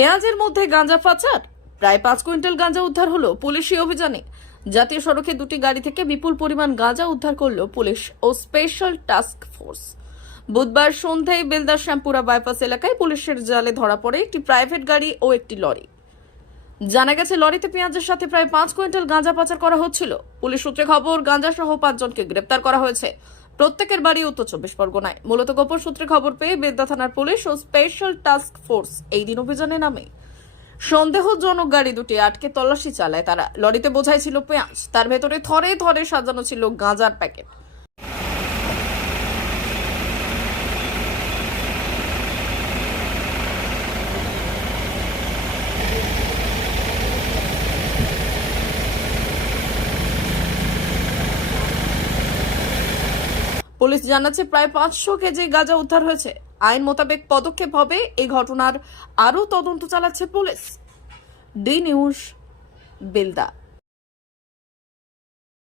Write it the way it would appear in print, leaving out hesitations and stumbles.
পেঁয়াজের মধ্যে গাঁজা পাচার, প্রায় 5 কুইন্টাল গাঁজা উদ্ধার হলো পুলিশি অভিযানে। জাতীয় সড়কে দুটি গাড়ি থেকে বিপুল পরিমাণ গাঁজা উদ্ধার করলো পুলিশ ও স্পেশাল টাস্ক ফোর্স। বুধবার সন্ধ্যায় বেলদা শ্যামপুরা বাইপাস এলাকায় পুলিশের জালে ধরা পড়ে একটি প্রাইভেট গাড়ি ও একটি লরি। জানা গেছে লরিতে পেঁয়াজের সাথে প্রায় 5 কুইন্টাল গাঁজা পাচার করা হচ্ছিল। পুলিশ সূত্রে খবর, গাঁজা সহ 5 জনকে গ্রেপ্তার করা হয়েছে। প্রত্যেকের বাড়ি উত্তর 24 পরগনায়। মূলত গোপন সূত্রে খবর পেয়ে বেলদা থানার পুলিশ ও স্পেশাল টাস্ক ফোর্স এই দিন অভিযানে নামে। সন্দেহজনক গাড়ি দুটি আটকে তল্লাশি চালায় তারা। লরিতে বোঝাই ছিল পেঁয়াজ, তার ভেতরে থরে থরে সাজানো ছিল গাঁজার প্যাকেট। পুলিশ জানাচ্ছে প্রায় 500 কেজি গাঁজা উদ্ধার হয়েছে। আইন মোতাবেক পদক্ষেপ হবে। এই ঘটনার আরও তদন্ত চালাচ্ছে পুলিশ। D news, Belda.